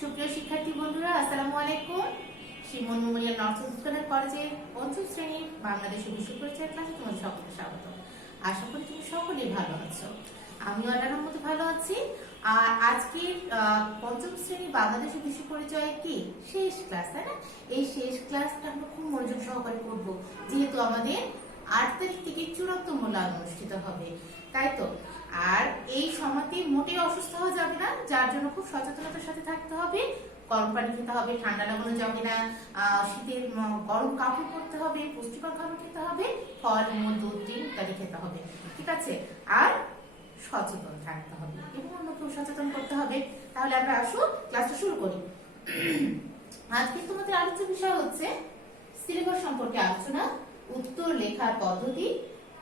সুপ্রিয় শিক্ষার্থী বন্ধুরা, আসসালামু আলাইকুম। শিমন মেমোরিয়াল নর্থ ইস্টার্ন কলেজের পঞ্চম শ্রেণীর বাংলাদেশের বিশ্ব পরিচয় ক্লাসে তোমাদের সকলকে স্বাগত। আশা করি তুমি সকলেই ভালো আছো। আমিও আল্লাহর রহমতে ভালো আছি। আর আজকে পঞ্চম শ্রেণী বাংলাদেশের বিশ্ব পরিচয় কি শেষ ক্লাস, তাই না? এই শেষ ক্লাসটা আমরা খুব মনোযোগ সহকারে করবো, যেহেতু আমাদের 8 তারিখ থেকে চূড়ান্ত মূল্যায়ন অনুষ্ঠিত হবে, তাই তো? আর এই সময়তে মোটেই অসুস্থ হওয়া যাবে না, যার জন্য খুব সচেতনতার সাথে থাকতে হবে। গরম পানি খেতে হবে, ঠান্ডা লাগানো যাবে না, শীতের গরম কাপড় পরতে হবে, পুষ্টিকর খাবার খেতে হবে, ফল মূল দুধ ডিম ইত্যাদি খেতে হবে, ঠিক আছে? আর সচেতন থাকতে হবে এবং অন্যকেও সচেতন করতে হবে। তাহলে আমরা আসো ক্লাসটা শুরু করি। আজকে তোমাদের আলোচ্য বিষয় হচ্ছে সিলেবাস সম্পর্কে আলোচনা, উত্তর লেখার পদ্ধতি,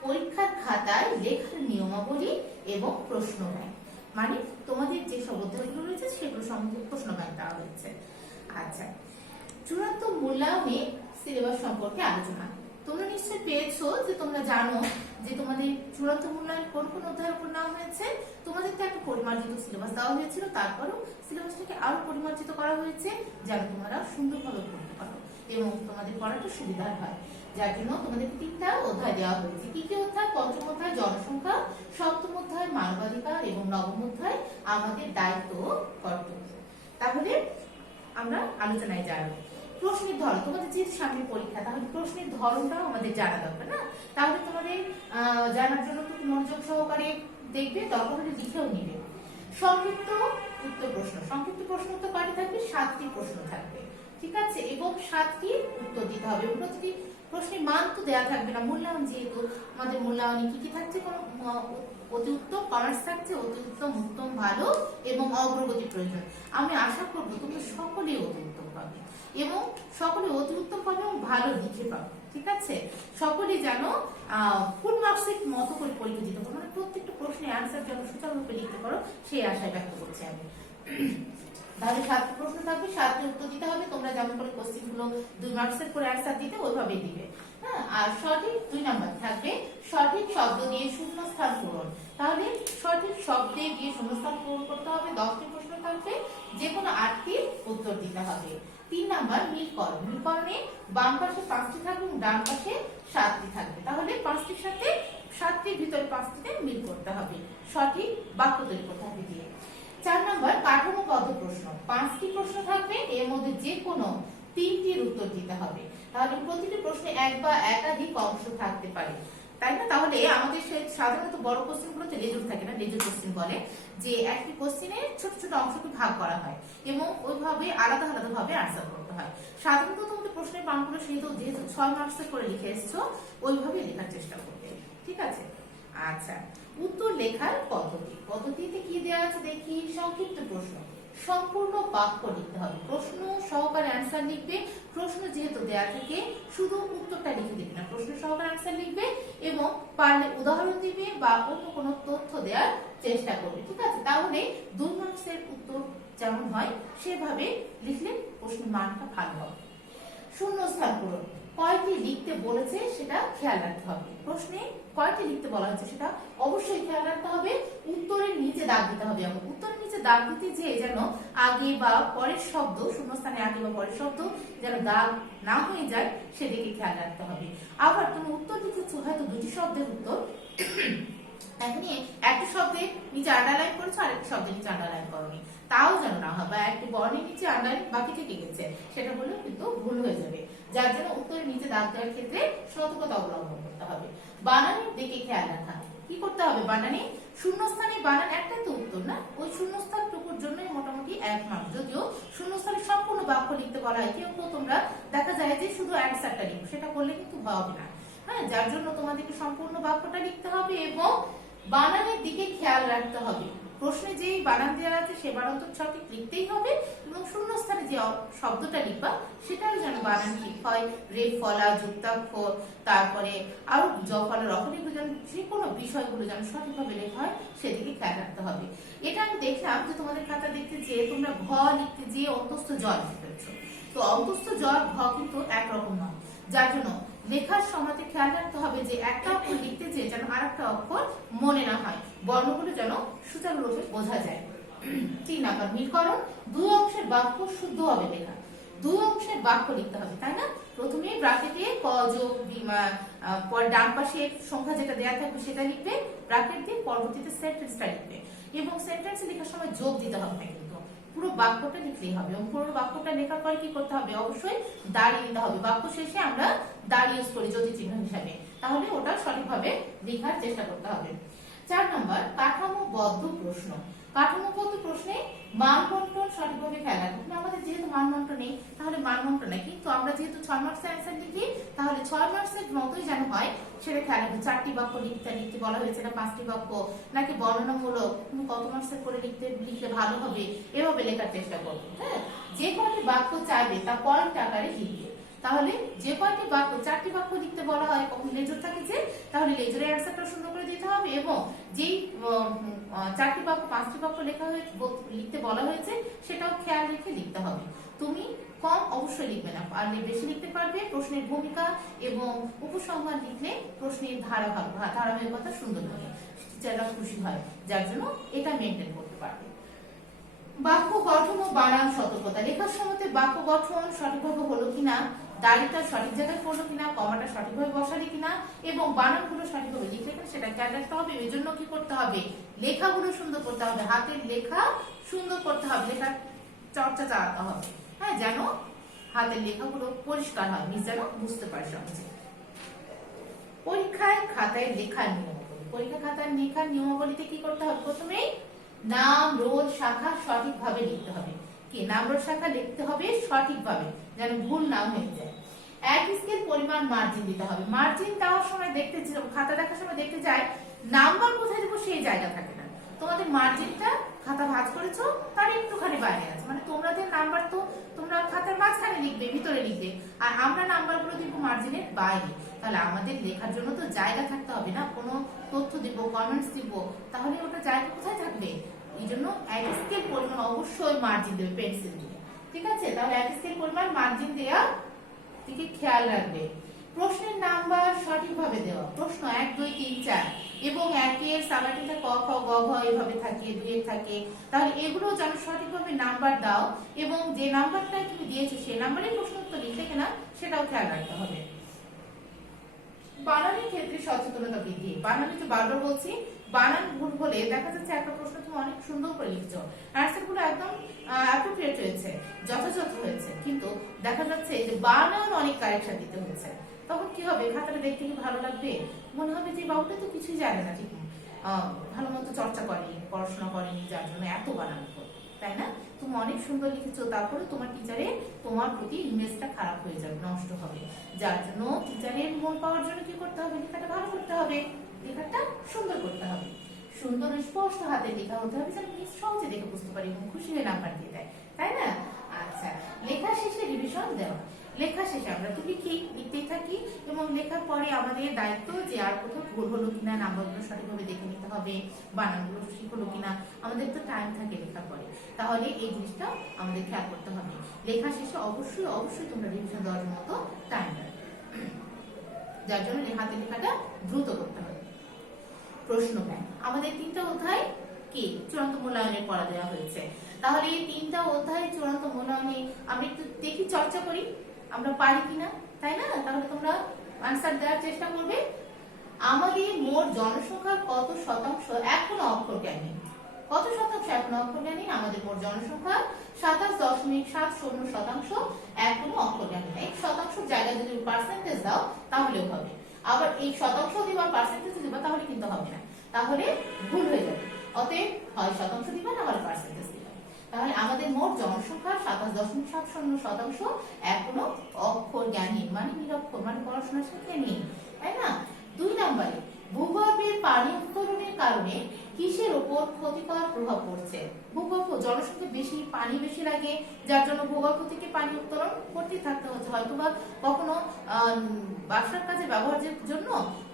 পরীক্ষার খাতায় লেখার নিয়মাবলী এবং প্রশ্ন ব্যাংক। মানে তোমাদের যে সব অধ্যায়গুলো রয়েছে সেগুলো সম্বন্ধে প্রশ্ন ব্যাংক দেওয়া হয়েছে। আচ্ছা, চূড়ান্ত মূল্যায়নে সিলেবাস সম্পর্কে আলোচনা। তোমরা নিশ্চয়ই পেয়েছো যে তোমরা জানো যে তোমাদের চূড়ান্ত মূল্যায়ন কোন কোন অধ্যায়ের উপর নেওয়া হয়েছে। তোমাদের তো একটা পরিমার্জিত সিলেবাস দেওয়া হয়েছিল, তারপরেও সিলেবাসটাকে আরো পরিমার্জিত করা হয়েছে যেন তোমরা সুন্দরভাবে পড়তে পারো এবং তোমাদের পড়াটা সুবিধার হয়। যার জন্য তোমাদের 3টা অধ্যায় দেওয়া হয়েছে। কি কি অধ্যায়? পঞ্চম অধ্যায় জনসংখ্যা, সপ্তম অধ্যায় মানবাধিকার এবং নবম অধ্যায় আমাদের দায়িত্ব কর্তব্য। তাহলে আমরা আলোচনায় যাবো। প্রশ্নের ধরন, তোমাদের যেহেতু সামনে পরীক্ষা, তাহলে প্রশ্নের ধরনটাও আমাদের জানা দরকার না? তাহলে তোমাদের জানার জন্য একটু মনোযোগ সহকারে দেখবে, দরকার হলে লিখেও নিবে। সংক্ষিপ্ত উত্তর প্রশ্ন, সংক্ষিপ্ত প্রশ্ন উত্তর কয়টি থাকবে? 7টি প্রশ্ন থাকবে, ঠিক আছে? এবং 7টি উত্তর দিতে হবে। প্রতিটি প্রশ্নের মান তো দেওয়া থাকবে না, মূল্যায়ন যেহেতু আমাদের মূল্যায়নে কি কি থাকছে? অতি উত্তম, কমার্স থাকছে, অতি উত্তম, উত্তম, ভালো এবং অগ্রগতি প্রয়োজন। আমি আশা করবো তোমরা সকলেই অতি উত্তম পাবে এবং সকলে অতি উত্তম পাবে এবং ভালো লিখে পাবে, ঠিক আছে? সকলে যেন ফুল মার্কসের মতো করে পরীক্ষা দিতে পারো, মানে প্রত্যেকটা প্রশ্নের আনসার যেন সুচারুরূপে লিখতে পারো, সেই আশায় ব্যক্ত করছি আমি। তাহলে 7টি প্রশ্ন থাকবে, 7টি উত্তর দিতে হবে। তোমরা যেমন করে কোশ্চেন গুলো 2 মার্কসের করে আনসার দিতে ওইভাবেই দিবে, হ্যাঁ? আর সঠিক 2 নাম্বার থাকবে, সঠিক শব্দ দিয়ে শূন্যস্থান পূরণ। তাহলে সঠিক শব্দে দিয়ে শূন্যস্থান পূরণ করতে হবে। 10টি প্রশ্ন থাকবে, যে কোনো 8টির উত্তর দিতে হবে। 3 নাম্বার মিলকরণ, মিলকরণে বাম পাশে 5টি থাকবে এবং ডান পাশে 7টি থাকবে। তাহলে 5টির সাথে 7টির ভিতরে 5টিতে মিল করতে হবে, সঠিক বাক্য তৈরি করতে হবে দিয়ে। 4 নাম্বার কাঠামোগত প্রশ্ন, 5টি প্রশ্ন থাকবে, এর মধ্যে যে কোনো 3টির উত্তর দিতে হবে। তাহলে প্রতিটি প্রশ্নে এক বা একাধিক অংশ থাকতে পারে, তাই না? তাহলে আমাদের সাধারণত বড় কোশ্চেন গুলোতে লেজুর থাকে না, লেজুর কোশ্চেন বলে, যে একটি কোশ্চেনে ছোট ছোট অংশকে ভাগ করা হয় এবং ওইভাবে আলাদা আলাদা ভাবে আনসার করতে হয়। সাধারণত তোমাদের প্রশ্নের বাংলাগুলো যেহেতু 6 মার্কসের করে লিখে এসছো, ওইভাবে লেখার চেষ্টা করবে, ঠিক আছে? আচ্ছা, উত্তর লেখার পদ্ধতি, পদ্ধতিতে কি দেওয়া আছে দেখি। সংক্ষিপ্ত প্রশ্ন, সম্পূর্ণ বাক্য লিখতে হবে, প্রশ্ন সহকারে আনসার লিখবে। প্রশ্ন যেহেতু দেওয়া থাকে, শুধু উত্তরটা লিখে দিবে না, প্রশ্ন সহকারে আনসার লিখবে এবং পারলে উদাহরণ দিবে বা অন্য কোনো তথ্য দেওয়ার চেষ্টা করবে, ঠিক আছে? তাহলে 2 মার্কসের উত্তর যেমন হয় সেভাবে লিখলে প্রশ্নের মানটা ভালো হবে। শূন্যস্থান পূরণ, কয়টি লিখতে বলেছে সেটা খেয়াল রাখতে হবে। প্রশ্নে কয়টি লিখতে বলা হচ্ছে সেটা অবশ্যই খেয়াল রাখতে হবে। উত্তরের নিচে দাগ দিতে হবে, এবং উত্তরের নিচে দাগ দিতে যে যেন আগে বা পরের শব্দ, শূন্যস্থানে আগে বা পরের শব্দ যেন দাগ না হয়ে যায় সেদিকে খেয়াল রাখতে হবে। আবার তুমি উত্তর লিখেছো হয়তো 2টি শব্দের উত্তর, এখনই একটা শব্দের নিচে আন্ডারলাইন করেছো আর একটা শব্দের নিচে আন্ডারলাইন করোনি, তাও যেন না হয়, বা একটি বর্ণের নিচে আন্ডারলাইন বাকি থেকে গেছে, সেটা হলেও কিন্তু ভুল হয়ে যাবে। যার জন্য উত্তরের নিচে দাগ দেওয়ার ক্ষেত্রে সতর্কতা অবলম্বন করতে হবে। বানানের দিকে খেয়াল রাখা, কি করতে হবে? বানানে শূন্যস্থানে বানান একটাই তো উত্তর না, ওই শূন্যস্থান টুকুর জন্যই মোটামুটি 1 মার্ক। যদিও শূন্যস্থানে সম্পূর্ণ বাক্য লিখতে বলা হয়, কেউ তোমরা দেখা যায় যে শুধু অ্যান্সারটা লিখো, সেটা করলে কিন্তু হবে না, হ্যাঁ? যার জন্য তোমাদেরকে সম্পূর্ণ বাক্যটা লিখতে হবে এবং বানানের দিকে খেয়াল রাখতে হবে। প্রশ্নে যে বানান দেওয়া আছে সে বানান তো সঠিক লিখতেই হবে এবং শূন্যস্থানে যে শব্দটা লিখবা সেটাও যেন বানান ঠিক হয়। রে ফলা, যুক্তাক্ষর, তারপরে আরো জফলা, রফলিগুলো যেন, যে কোনো বিষয়গুলো যেন সঠিকভাবে লেখা হয় সেদিকে খেয়াল রাখতে হবে। এটা আমি দেখলাম যে তোমাদের খাতা দেখতে যে তোমরা ঘ লিখতে যে অন্তস্থ জ লিখতে পেরেছো, তো অন্তস্থ জ ঘ কিন্তু একরকম নয়, যার জন্য লেখার সময়তে খেয়াল রাখতে হবে যে একটা অক্ষর লিখতে যে যেন আরেকটা অক্ষর মনে না হয়, বর্ণগুলো যেন সুচারুরূপে বোঝা যায়, 3 নাম্বার মিলকরণ, দুই অংশের বাক্য শুদ্ধভাবে লেখা। দুই অংশের বাক্য লিখতে হবে, তাই না? প্রথমে ব্র্যাকেটে ক যোগ পর ডান পাশের সংখ্যা যেটা দেওয়া থাকবে সেটা লিখবে, ব্র্যাকেট দিয়ে পরবর্তীতে সেন্টেন্সটা লিখবে এবং সেন্টেন্স লেখার সময় যোগ দিতে হবে, কিন্তু পুরো বাক্যটা লিখলেই হবে। এবং পুরো বাক্যটা লেখার পরে কি করতে হবে, অবশ্যই দাড়ি দিতে হবে। বাক্য শেষে আমরা দাড়ি ইউজ করি জ্যোতি চিহ্ন হিসাবে, তাহলে ওটা সঠিকভাবে লেখার চেষ্টা করতে হবে। 4 নাম্বার কাঠামোবদ্ধ প্রশ্ন। কাঠামোবদ্ধ প্রশ্নে মান বন্টন সঠিকভাবে খেয়াল রাখবে। আমাদের যেহেতু মান বন্টন নেই তাহলে মান বন্টন নেই, কিন্তু আমরা যেহেতু 6 মার্কসের অ্যান্সার লিখি তাহলে 6 মার্কসের মতোই যেন হয় সেটা খেয়াল রাখবে। 4টি বাক্য লিখতে বলা হয়েছে না 5টি বাক্য, নাকি বর্ণনামূলক, কত মার্কসের করে লিখলে ভালো হবে, এভাবে লেখার চেষ্টা করবে। হ্যাঁ, যে কয়টি বাক্য চাইবে তা পয়েন্ট আকারে লিখবে। তাহলে যে কয়টি বাক্য, 4টি বাক্য লিখতে বলা হয়, কখন লেজর থাকে যে, তাহলে লেজরের অ্যান্সারটা সুন্দর করে দিতে হবে এবং যেই 4টি বাক্য 5টি বাক্য লিখতে বলা হয়েছে সেটাও খেয়াল রেখে লিখতে হবে। তুমি কম অবশ্যই লিখবে না, পারলে বেশি লিখতে পারবে। প্রশ্নের ভূমিকা এবং উপসংহার লিখলে প্রশ্নের ধারাবাহিকতা সুন্দর হবে, টিচাররা খুশি হয়, যার জন্য এটা মেনটেন করতে পারবে। বাক্য গঠন ও বানান সতর্কতা। লেখার সময় বাক্য গঠন সঠিকভাবে হলো কিনা, দাড়িটা সঠিক জায়গায় পড়লো কিনা, কমাটা সঠিকভাবে বসালে কিনা এবং বানানগুলো সঠিকভাবে লিখলে কিনা সেটা খেয়াল রাখতে হবে। এই জন্য কি করতে হবে, লেখাগুলো সুন্দর করতে হবে, হাতের লেখা সুন্দর করতে হবে, লেখার চর্চা চালাতে হবে। হ্যাঁ, যেন হাতের লেখাগুলো পরিষ্কার হয়, যেন বুঝতে পারে সহজে। পরীক্ষায় খাতায় লেখার নিয়মাবলী। পরীক্ষা খাতায় লেখার নিয়মাবলীতে কি করতে হবে, প্রথমেই নাম, রোল, শাখা সঠিকভাবে লিখতে হবে। কি নাম, রোল, শাখা লিখতে হবে সঠিকভাবে, যেন ভুল না হয়ে যায়। এক স্কেল পরিমাণ মার্জিন দিতে হবে। মার্জিন দেওয়ার সময় খাতা দেখার সময় দেখতে যায় নাম্বার কোথায় দেবো সেই জায়গা থাকে না। তোমাদের মার্জিনটা খাতা ভাঁজ করেছো তার একটুখানি বাইরে আছে, মানে তোমাদের নাম্বার তো তোমরা খাতার মাঝখানে লিখবে, ভিতরে লিখবে, আর আমরা নাম্বারগুলো দিব মার্জিনের বাইরে। তাহলে আমাদের লেখার জন্য তো জায়গা থাকতে হবে না, কোনো তথ্য দিব, কমেন্টস দিব, তাহলে ওটা জায়গা কোথায় থাকবে? এই জন্য এক স্কেল পরিমাণ অবশ্যই মার্জিন দেবে পেন্সিল দিয়ে, ঠিক আছে? তাহলে এক স্কেল পরিমাণ মার্জিন দেওয়া দিকে খেয়াল রাখবে। প্রশ্নের নাম্বার সঠিকভাবে দেওয়া। প্রশ্ন 1, 2, 3, 4 এবং 1-এর সাবাটিটা ক, খ, গ, ঘ এভাবে থাকে, 2-এর থাকে, তাহলে এগুলো যেন সঠিকভাবে নাম্বার দাও এবং যে নাম্বারটা তুমি দিয়েছো সেই নাম্বারে প্রশ্ন উত্তর লিখলে কিনা সেটাও খেয়াল রাখতে হবে। বানানের ক্ষেত্রে সচেতনতা বৃদ্ধি। বানানে তো বারবার বলছি, বানান ভুল হলে দেখা যাচ্ছে একটা প্রশ্ন তুমি অনেক সুন্দর করে লিখছো, অ্যান্সার গুলো একদম অ্যাপ্রোপ্রিয়েট হয়েছে, যথাযথ হয়েছে, কিন্তু দেখা যাচ্ছে যে বানান অনেক কারেকশন দিতে হচ্ছে। তখন কি হবে, খাতাটা দেখতে কি ভালো লাগবে? মনে হবে যে বাবুটা তো কিছুই জানে না, ঠিক ভালো মতো চর্চা করেনি, পড়াশোনা করেনি, যার জন্য এত বানান ভুল, তাই না? তুমি অনেক সুন্দর লিখেছো, তারপরে তোমার টিচারে তোমার প্রতি ইমেজটা খারাপ হয়ে যাবে, নষ্ট হবে। যার জন্য টিচারের মন পাওয়ার জন্য কি করতে হবে, লেখাটা ভালো করতে হবে, লেখাটা সুন্দর করতে হবে, সুন্দর স্পষ্ট হাতে লেখা হতে হবে, যেন সহজে দেখে বুঝতে পারি এবং খুশি হয়ে নাম্বার দিয়ে দেয়, তাই না? আচ্ছা, লেখা শেষে রিভিশন দেওয়া। লেখা শেষে আমরা তো লিখতেই থাকি এবং লেখার পরে আমাদের দায়িত্ব যে আর কোথাও ভুল হলো কিনা, নাম্বারগুলো সঠিকভাবে দেখে নিতে হবে, বানানগুলো ঠিক হলো কিনা। আমাদের তো টাইম থাকে লেখার পরে, তাহলে এই জিনিসটা আমাদের খেয়াল করতে হবে। লেখা শেষে অবশ্যই তোমরা রিভিশন দেওয়ার মতো টাইম রাখবে, যার জন্য হাতের লেখাটা দ্রুত করতে হবে। প্রশ্ন ব্যাংক। আমাদের 3টা অধ্যায় কি চূড়ান্ত মূল্যায়নের পড়া দেওয়া হয়েছে, তাহলে এই 3টা অধ্যায় চূড়ান্ত মূল্যায়নে আমরা একটু দেখি, চর্চা করি আমরা পারি কিনা, তাই না? তাহলে তোমরা আনসার দেওয়ার চেষ্টা করবে। আমাদের মোট জনসংখ্যার কত শতাংশ এখনো অক্ষর জ্ঞানী? কত শতাংশ এখনো অক্ষর জ্ঞানী? আমাদের মোট জনসংখ্যা 27.70% এখনো অক্ষর জ্ঞানী। এই শতাংশ জায়গায় যদি পার্সেন্টেজ দাও তাহলেও হবে, আবার এই শতাংশ দিবা পার্সেন্টেজ দিবা তাহলে কিন্তু হবে না, তাহলে ভুল হয়ে যাবে। অতএব হয় শতাংশ দিবা না হয় পার্সেন্টেজ দিবা। তাহলে আমাদের মোট জনসংখ্যার 27.70% এখনো অক্ষর জ্ঞানী, মানে নিরক্ষর, মানে পড়াশোনা শেখেনি, তাই না? 2 নম্বরে ভূগর্ভের পানি উত্তোলনের কারণে কিসের উপর ক্ষতিকর প্রভাব পড়ছে? ভূগর্ভ, জনসংখ্যা বেশি, পানি বেশি লাগে, যার জন্য ভূগর্ভ থেকে পানি উত্তোলন করতে থাকতে হচ্ছে, হয়তোবা কখনো বাসার কাজে ব্যবহারের জন্য,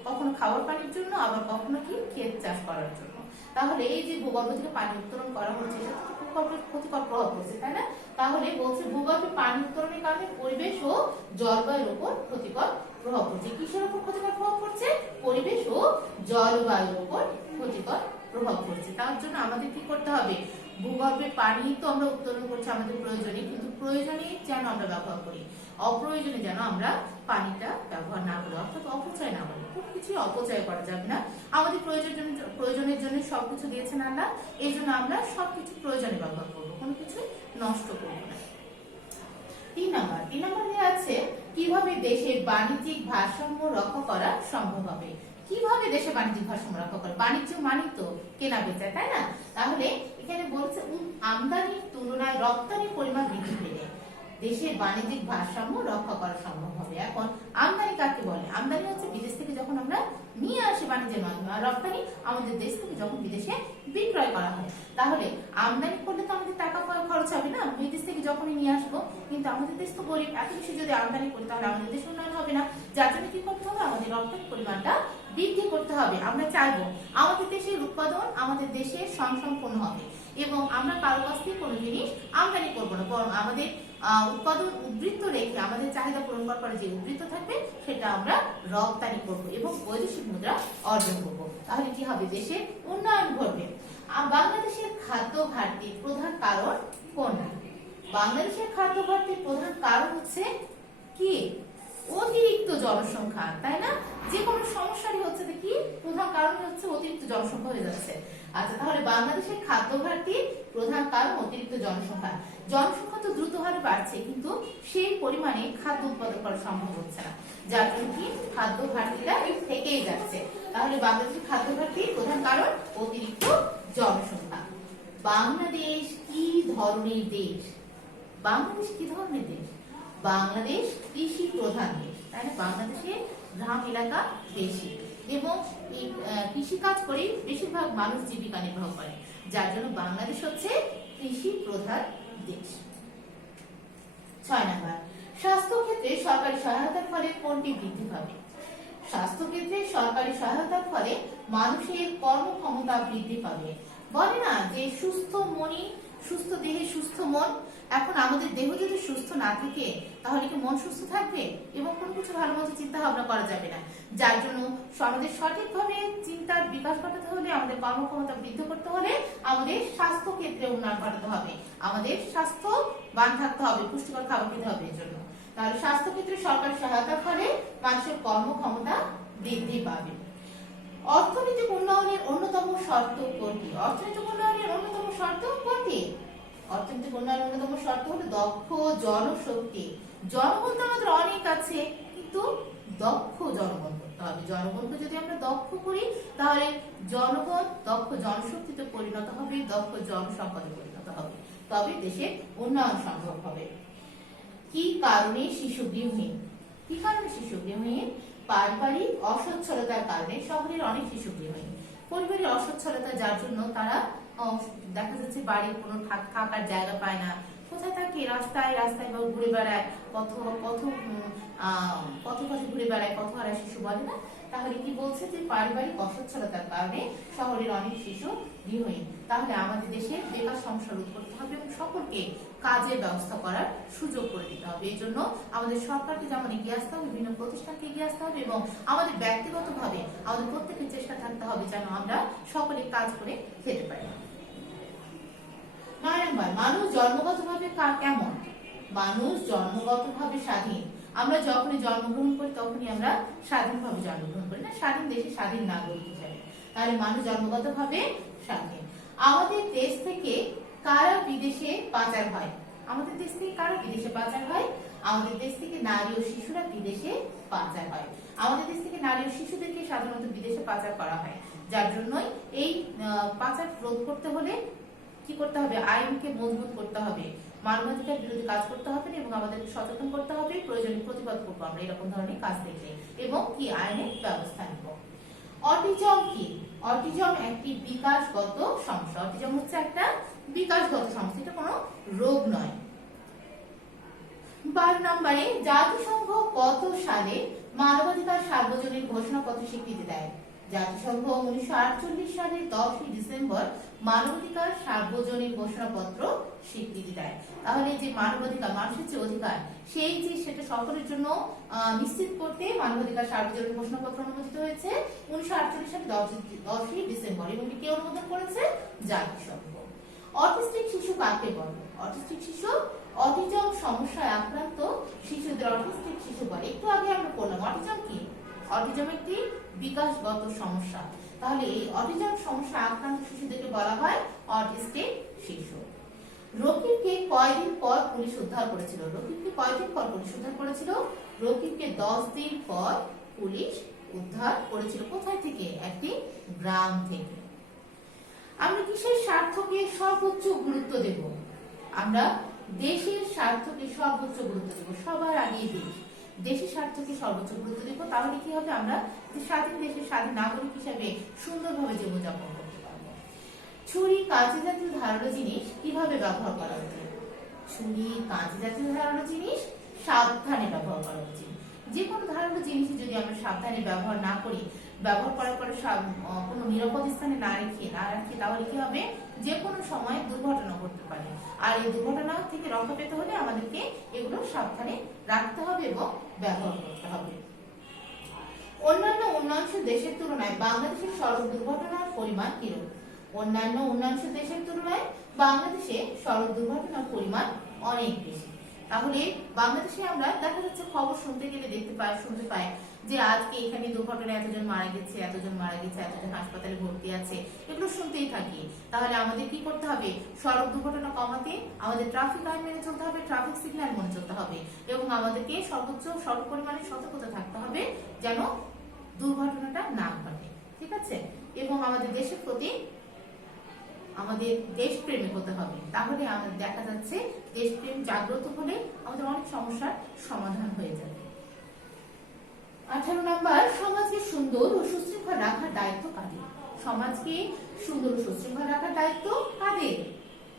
কখনো খাবার পানির জন্য, আবার কখনো কি ক্ষেত চাষ করার জন্য। তাহলে এই যে ভূগর্ভ থেকে পানি উত্তোলন করা হচ্ছে সেটা ভূগর্ভের ক্ষতিকর প্রভাব পড়ছে, তাই না? তাহলে বলছে ভূগর্ভে পানি উত্তোলনের কারণে পরিবেশ ও জলবায়ুর উপর ক্ষতিকর প্রভাব পড়ছে। কিসের উপর ক্ষতিকর প্রভাব পড়ছে? পরিবেশ ও জলবায়ুর উপর ক্ষতিকর প্রভাব পড়ছে। তার জন্য আমাদের কি করতে হবে? ভূগর্ভে পানি তো আমরা উত্তোলন করছি আমাদের প্রয়োজনে, কিন্তু প্রয়োজনে যেন আমরা ব্যবহার করি, অপ্রয়োজনে যেন আমরা পানিটা ব্যবহার না করি, অর্থাৎ অপচয় না করি। কোনো কিছু অপচয় করা যাবে না। আমাদের প্রয়োজনের জন্য সবকিছু দিয়েছেন আল্লাহ, এই জন্য আমরা সবকিছু প্রয়োজনে ব্যবহার করবো, কোনো কিছু নষ্ট করবো না। 3 নম্বর দেওয়া আছে কিভাবে দেশের বাণিজ্যিক ভারসাম্য রক্ষা করা সম্ভব হবে। কিভাবে দেশে বাণিজ্যিক ভারসাম্য রক্ষা করে? বাণিজ্য মানে তো কেনা বেচা, তাই না? তাহলে এখানে বলছে আমদানির তুলনায় রপ্তানির পরিমাণ বৃদ্ধি পেলে দেশের বাণিজ্যিক ভারসাম্য রক্ষা করা সম্ভব হবে। এখন আমদানি কাকে বলে? আমদানি হচ্ছে বিদেশ থেকে যখন আমরা নিয়ে আসি বাণিজ্যের মাধ্যমে, আর রপ্তানি আমাদের দেশ থেকে যখন বিদেশে বিক্রয় করা হয়। তাহলে আমদানি করলে তো আমাদের টাকা খরচ হবে না, বিদেশ থেকে যখনই নিয়ে আসবো, কিন্তু আমাদের দেশ তো গরিব, এত বেশি যদি আমদানি করি তাহলে আমাদের দেশ উন্নয়ন হবে না। যার জন্য কি করতে হবে? আমাদের রপ্তানির পরিমাণটা বৃদ্ধি করতে হবে। আমরা চাইবো আমাদের দেশের উৎপাদন আমাদের দেশে স্বয়ংসম্পূর্ণ হবে এবং আমরা কারো কাছ থেকে কোনো জিনিস আমদানি করবো না, বরং আমাদের উৎপাদন উদ্বৃত্ত রেখে আমাদের চাহিদা পূরণ করার যে উদ্বৃত্ত থাকবে সেটা আমরা রপ্তানি করব এবং বৈদেশিক মুদ্রা অর্জন করব। তাহলে কি হবে? দেশের উন্নয়ন ঘটবে। বাংলাদেশের খাদ্য ঘাটতির প্রধান কারণ কোনটি? বাংলাদেশের খাদ্য ঘাটতির প্রধান কারণ হচ্ছে কি? অতিরিক্ত জনসংখ্যা, তাই না? যে কোনো সমস্যারই হচ্ছে কি প্রধান কারণ হচ্ছে অতিরিক্ত জনসংখ্যা হয়ে যাচ্ছে। আচ্ছা, তাহলে বাংলাদেশের খাদ্য ঘাটতির প্রধান কারণ অতিরিক্ত জনসংখ্যা। জনসংখ্যা তো দ্রুত হারে বাড়ছে, কিন্তু সেই পরিমাণে খাদ্য উৎপাদন করা সম্ভব হচ্ছে না, যার জন্য কি খাদ্য ঘাটতিটা থেকেই যাচ্ছে। তাহলে বাংলাদেশের খাদ্য ঘাটতির প্রধান কারণ অতিরিক্ত জনসংখ্যা। বাংলাদেশ কি ধরনের দেশ? বাংলাদেশ কি ধরনের দেশ? বাংলাদেশ কৃষি প্রধান দেশ, তাই না? বাংলাদেশে গ্রাম এলাকা বেশি এবং এই কৃষি কাজ করে বেশিরভাগ মানুষ জীবিকা নির্বাহ করে, যার জন্য বাংলাদেশ হচ্ছে কৃষি প্রধান দেশ। 6 নম্বর, স্বাস্থ্য ক্ষেত্রে সরকারি সহায়তার ফলে কোনটি বৃদ্ধি পাবে? স্বাস্থ্য ক্ষেত্রে সরকারি সহায়তার ফলে মানুষের কর্মক্ষমতা বৃদ্ধি পাবে। বলে না যে সুস্থ মনই সুস্থ দেহে সুস্থ মন। এখন আমাদের দেহ যদি সুস্থ না থাকে তাহলে কি মন সুস্থ থাকবে? এবং কোনো কিছু ভালো মতো চিন্তা ভাবনা করা যাবে না। যার জন্য আমাদের সঠিকভাবে চিন্তার বিকাশ ঘটাতে হলে, আমাদের কর্মক্ষমতা বৃদ্ধি করতে হলে আমাদের স্বাস্থ্য ক্ষেত্রে উন্নয়ন ঘটাতে হবে, আমাদের স্বাস্থ্যবান থাকতে হবে, পুষ্টিকর খাবার খেতে হবে। এর জন্য তাহলে স্বাস্থ্য ক্ষেত্রে সরকারি সহায়তার ফলে মানুষের কর্মক্ষমতা বৃদ্ধি পাবে। অর্থনৈতিক উন্নয়নের অন্যতম শর্ত কোনটি? অর্থনৈতিক উন্নয়নের অন্যতম শর্ত কোনটি? অর্থনৈতিক উন্নয়নের অন্যতম শর্ত হলো দক্ষ জনশক্তি। জনগণ তো আমাদের অনেক আছে, কিন্তু দক্ষ জনগণ করতে হবে। জনগণকে যদি আমরা দক্ষ করি তাহলে জনগণ দক্ষ জনশক্তিতে পরিণত হবে, দক্ষ জনসম্পদে পরিণত হবে, তবে দেশের উন্নয়ন সম্ভব হবে। কি কারণে শিশু গৃহহীন? কি কারণে শিশু গৃহহীন? পারিবারিক অসচ্ছলতার কারণে শহরের অনেক শিশু গৃহহীন। পরিবারের অসচ্ছলতা, যার জন্য তারা দেখা যাচ্ছে বাড়ির কোনো থাকার জায়গা পায় না, কোথায় থাকে? রাস্তায় রাস্তায় ঘুরে বেড়ায়, পথে ঘুরে বেড়ায়, পথহারা শিশু বলে না? তাহলে কি বলছে যে পারিবারিক অসচ্ছলতার কারণে শহরের অনেক শিশু গৃহহীন। তাহলে আমাদের দেশে বেকার সমস্যা রোধ করতে হবে এবং সকলকে কাজের ব্যবস্থা করার সুযোগ করে দিতে হবে। এই জন্য আমাদের সরকারকে যেমন এগিয়ে আসতে হবে, বিভিন্ন প্রতিষ্ঠানকে এগিয়ে আসতে হবে এবং আমাদের ব্যক্তিগতভাবে আমাদের প্রত্যেকের চেষ্টা থাকতে হবে যেন আমরা সকলে কাজ করে খেতে পারি। 9 নম্বর, মানুষ জন্মগতভাবে কেমন? মানুষ জন্মগতভাবে স্বাধীন। আমরা যখনই জন্মগ্রহণ করি তখনই আমরা স্বাধীনভাবে জন্মগ্রহণ করি, না স্বাধীন দেশে স্বাধীন নাগরিক হিসেবে। তাহলে মানুষ জন্মগতভাবে স্বাধীন। আমাদের দেশ থেকে কারা বিদেশে পাচার হয়? আমাদের দেশ থেকে কারা বিদেশে পাচার হয়? আমাদের দেশ থেকে নারী ও শিশুরা বিদেশে পাচার হয়। আমাদের দেশ থেকে নারী ও শিশুদেরকে সাধারণত বিদেশে পাচার করা হয়, যার জন্যই এই পাচার রোধ করতে হলে কি করতে হবে? আইনকে মজবুত করতে হবে, মানবাধিকার বিরোধী কাজ করতে হবে এবং আমাদেরকে সচেতন করতে হবে। প্রয়োজনীয় প্রতিবাদ করবো আমরা এরকম ধরনের কাজ দেখলে এবং কি আইনের ব্যবস্থা নিব। অটিজম কি? অটিজম একটি বিকাশগত সমস্যা। অটিজম হচ্ছে একটা বিকাশগত সমস্যা, এটা কোনো রোগ নয়। 12 নম্বরে, জাতিসংঘ কত সালে মানবাধিকার সার্বজনীন ঘোষণাপত্র স্বীকৃতি দেয়? জাতিসংঘ 1948 সালের 10 ডিসেম্বর মানবাধিকার সার্বজনীন ঘোষণাপত্র স্বীকৃতি দেয়। তাহলে যে মানবাধিকার, মানুষের যে অধিকার, সেটা সকলের জন্য নিশ্চিত করতে মানবাধিকার সার্বজনীন ঘোষণাপত্র অনুমোদিত হয়েছে 1948 সালের 10 ডিসেম্বর এবং কে অনুমোদন করেছে? জাতিসংঘ। অটিস্টিক শিশু কাকে বলে? অটিস্টিক শিশু অটিজম সমস্যায় আক্রান্ত শিশুদের অটিস্টিক শিশু বলে। একটু আগে আমরা বললাম অটিজম কি? অটিজম একটি বিকাশগত সমস্যা। তাহলে এই অটিজম সমস্যা আক্রান্ত শিশুদেরকে বলা হয় অটিস্টিক শিশু। রকিবকে কয়দিন পর পুলিশ উদ্ধার করেছিল? রকিবকে কয়দিন পর পুলিশ উদ্ধার করেছিল? রকিবকে 10 দিন পর পুলিশ উদ্ধার করেছিল। কোথায় থেকে? একটি গ্রাম থেকে। আমরা কিসের স্বার্থকে সর্বোচ্চ গুরুত্ব দেব? আমরা দেশের স্বার্থকে সর্বোচ্চ গুরুত্ব দেব। সবার আগে দেশের স্বার্থকে সর্বোচ্চ গুরুত্ব দেব। তাহলে কি হবে? আমরা স্বাধীন দেশের স্বাধীন নাগরিক হিসেবে সুন্দরভাবে জীবনযাপন করতে পারবো। ছুরি, কাঁচি জাতীয় ধারালো জিনিস কিভাবে ব্যবহার করা উচিত? ছুরি, কাঁচি জাতীয় ধারালো জিনিস সাবধানে ব্যবহার করা উচিত। যে কোনো ধারালো জিনিস যদি আমরা সাবধানে ব্যবহার না করি, ব্যবহার করার পরে কোনো নিরাপদ স্থানে না রাখি তাহলে কি হবে? যে কোনো সময় দুর্ঘটনা ঘটতে পারে। আর এই দুর্ঘটনা থেকে রক্ষা পেতে হলে আমাদেরকে এগুলো সাবধানে রাখতে হবে এবং ব্যবহার করতে হবে। অন্যান্য উন্নয়নশীল দেশের তুলনায় বাংলাদেশের সড়ক দুর্ঘটনার পরিমাণ কিরকম? অন্যান্য উন্নয়নশীল দেশের তুলনায় বাংলাদেশে সড়ক দুর্ঘটনার পরিমাণ অনেক বেশি। তাহলে বাংলাদেশে আমরা দেখা যাচ্ছে খবর শুনতে গেলে শুনতে পাই যে আজকে এখানে দুর্ঘটনায় এতজন মারা গেছে, এতজন হাসপাতালে ভর্তি আছে, এগুলো শুনতেই থাকি। তাহলে আমাদের কি করতে হবে? সড়ক দুর্ঘটনা কমাতে আমাদের ট্রাফিক আইন মেনে চলতে হবে, ট্রাফিক সিগন্যাল মেনে চলতে হবে এবং আমাদেরকে সর্বোচ্চ সড়ক পরিমাণে সতর্কতা থাকতে হবে যেন দুর্ঘটনাটা না ঘটে। ঠিক আছে? এবং আমাদের দেশের প্রতি আমাদের দেশপ্রেমিক হতে হবে। তাহলে আমাদের দেখা যাচ্ছে দেশপ্রেম জাগ্রত হলে আমাদের অনেক সমস্যার সমাধান হয়ে যাবে। 18 নম্বর, সমাজকে সুন্দর ও সুশৃঙ্খল রাখার দায়িত্ব কাদের? সমাজকে সুন্দর ও সুশৃঙ্খল রাখার দায়িত্ব কাদের?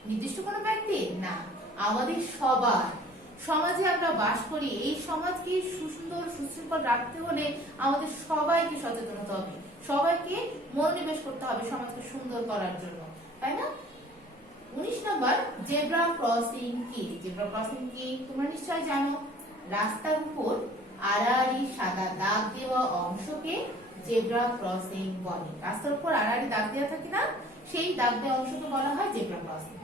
নির্দিষ্ট কোনো ব্যক্তি না, আমাদের সবার। সমাজে আমরা বাস করি, এই সমাজকে সুন্দর সুশৃঙ্খল রাখতে হলে আমাদের সবাইকে সচেতন হতে হবে, সবাইকে মনোনিবেশ করতে হবে সমাজকে সুন্দর করার জন্য, তাই না? 19 নম্বর, জেব্রা ক্রসিং কি? জেব্রা ক্রসিং কি তোমরা নিশ্চয় জানো। রাস্তার উপর আড়াআড়ি সাদা দাগ দেওয়া অংশকে জেব্রা ক্রসিং বলে। রাস্তার উপর আড়াআড়ি দাগ দেওয়া থাকে না, সেই দাগ দেওয়া অংশকে বলা হয় জেব্রা ক্রসিং।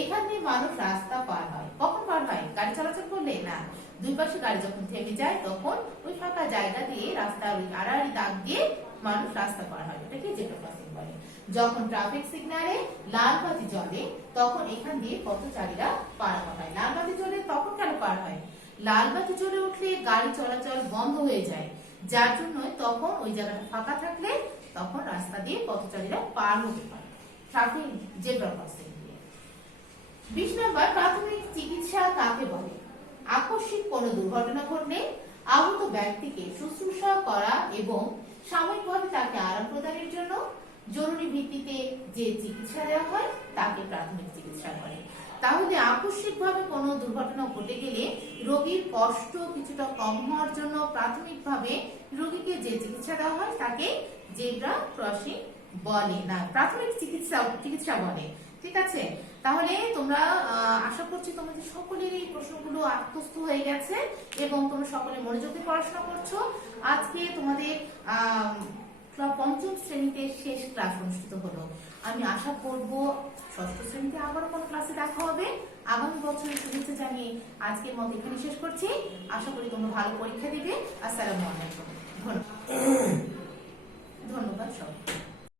এখান দিয়ে মানুষ রাস্তা পার হয়। কখন পার হয়? গাড়ি চলাচল করলে না, দুই পাশে গাড়ি যখন থেমে যায় তখন ওই ফাঁকা জায়গা দিয়ে রাস্তার ওই আড়াআড়ি দাগ দিয়ে মানুষ রাস্তা পার হয়, এটাকে জেব্রা ক্রসিং বলে। যখন ট্রাফিক সিগন্যালে লাল বাতি জ্বলে তখন এখান দিয়ে পথচারীরা পার হয়। লাল বাতি জ্বলে তখন কেন পার হয়? লাল বাতি জ্বলে উঠলে গাড়ি চলাচল বন্ধ হয়ে যায়, যার জন্য তখন ওই জায়গাটা ফাঁকা থাকলে তখন রাস্তা দিয়ে পথচারীরা পার হতে পারে, ট্রাফিক জেব্রা ক্রসিং। 20 নম্বর, প্রাথমিক চিকিৎসা কাকে বলে? আকস্মিক কোনো দুর্ঘটনা ঘটলে আহত ব্যক্তিকে শুশ্রূষা করা এবং সাময়িকভাবে তাকে আরাম প্রদানের জন্য জরুরি ভিত্তিতে যে চিকিৎসা দেওয়া হয় তাকে প্রাথমিক চিকিৎসা বলে। তাহলে আকস্মিকভাবে কোনো দুর্ঘটনা ঘটে গেলে রোগীর কষ্ট কিছুটা কম হওয়ার জন্য প্রাথমিকভাবে রোগীকে যে চিকিৎসা দেওয়া হয় তাকে জেব্রা ক্রসিং বলে, না প্রাথমিক চিকিৎসা বলে। ঠিক আছে? তাহলে তোমরা আশা করছি তোমাদের সকলের এই প্রশ্নগুলো আত্মস্থ হয়ে গেছে এবং তোমরা সকলে মনোযোগ দিয়ে পড়াশোনা করছো। আজকে তোমাদের পঞ্চম শ্রেণীতে শেষ ক্লাস অনুষ্ঠিত হলো। আমি আশা করব ষষ্ঠ শ্রেণীতে আবারও কোনো ক্লাসে দেখা হবে। আগামী বছরের শুভেচ্ছা জানিয়ে আজকের মতো এখানে শেষ করছি। আশা করি তোমরা ভালো পরীক্ষা দিবে। আসসালামু আলাইকুম। ধন্যবাদ সবাইকে।